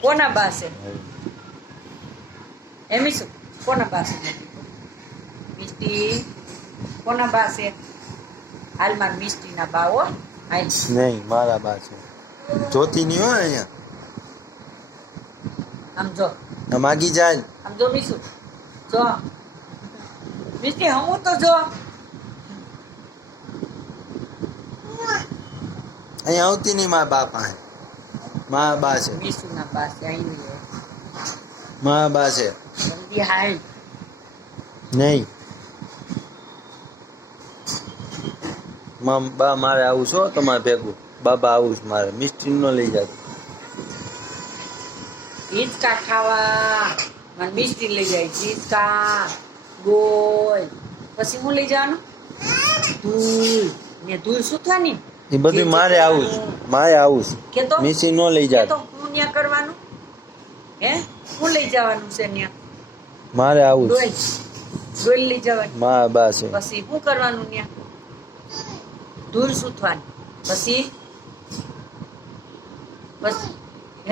કોના છે એમી શું કોના છે મિસ્ટી કોના છે હાલમાં મિસ્ટીના બા હો હાલ નહીં મારા બા છે જોતી નહીં હોય અહીંયા આમ જો માગી જાય આમ જો મીસુ જો મિસ્ટી હું તો જો અહીંયા આવતી નહીં મારા બા મારા બા છે મીસુના બા છે અહીં મારા બા છે જલ્દી હાલ. નહીં. મા બા મારે આવું છો? તમારે ભેગું. બાબા આવું છે મારે. મિસ્ટી નો લઈ જાય હિંચકા ખાવા. મને મિસ્ટી લઈ જાય. હિંચકા ગોળ. પછી હું લઈ જવાનું? ધૂળ. ને ધૂળ શું થવાની એ બધું મારે આવું છે. મારે આવું છે. મિસી નો લઈ જાય તો હું ન્યા કરવાનું? હે? હું લઈ જવાનું છે ન્યા? મારે આવું છે. ડોલ. લઈ જવાનું. મા બા છે. પછી શું કરવાનું ન્યા? દૂર સૂથવાની પછી? પછી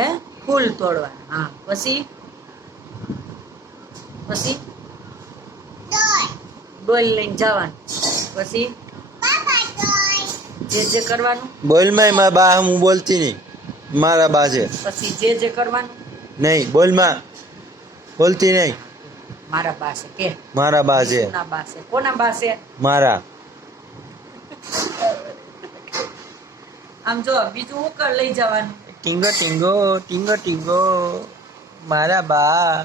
હે? ફૂલ તોડવા હા. પછી? પછી? ડોલ લઈને જવાનું. પછી? જે જે કરવાનું? બોલમાં મારા બા હું બોલતી નહીં. મારા બા છે. પછી જે જે કરવાનું? નહીં બોલમાં. બોલતી નહીં. મારા બા છે કે? મારા બા છે. કોના બા છે. કોના બા છે? મારા. આમ જો બીજું હું કર લઈ જવાનું? ટીંગો ટીંગો ટીંગો ટીંગો. મારા બા.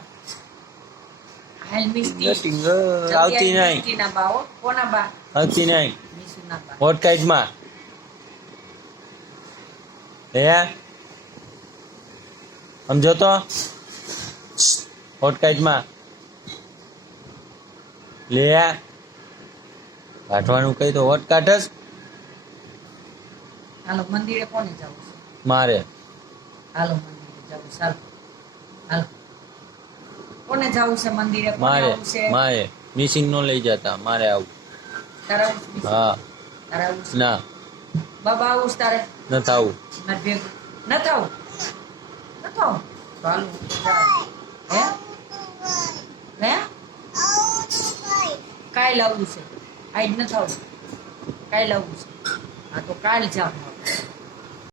ટીંગો ટીંગો. આવતી નહીં. મિસ્ટીના બા હો. કોના બા? આવતી નહીં. હોટ કાઈટમાં હે સમજો તો? હોટકાઈટમાં. લે. કાઢવાનું કઈ તો હોટ કાઢ જ. હાલો મંદિરે કોને જવું છે? મારે. હાલો મંદિરે જવું ચાલો હાલો. કોને જવું છે મંદિરે? મારે મારે. મિસિંગ નો લઈ જતા મારે આવું. તારા હા. ના. બાબા આવું તારે? નથી આવું. મારે ભેગું. નથી આવું? તો હાલો જાઓ. હે? હે? કાલ લાવવું છે. આજ ન આવું. કાલ લાવવું છે. હા તો કાલ જાઓ